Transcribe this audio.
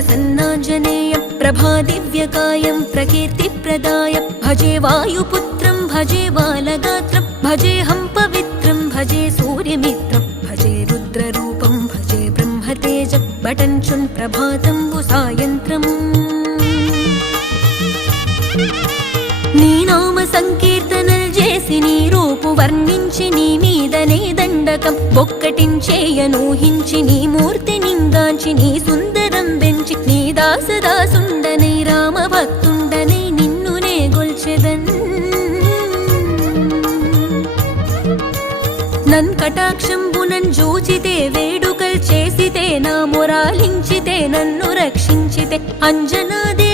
प्रसन्नाञ्जनेयं प्रभादिव्यकायं प्रकीर्तिप्रदायं भजे वायुपुत्रं भजे बालगात्रं भजेऽहं पवित्रं भजे सूर्यमित्रं भजे रुद्ररूपं भजे ब्रह्मतेजं बटञ्चुन् प्रभातं सायन्त्रम् నీ నామ సంకీర్తనలు చేసి నీ రూపు వర్ణించి నీ మీదనే దండకం ఒక్కటించేయనూహించి నీ మూర్తి నింగాంచి నీ సుందరం పెంచి నీ దాసదాసుండనై రామ భక్తుండనై నిన్నునే గొల్చెదన్ నన్ కటాక్షంబునన్ జూచితే వేడుకల్ చేసితే నా మొరాలించితే నన్ను రక్షించితే అంజనాదే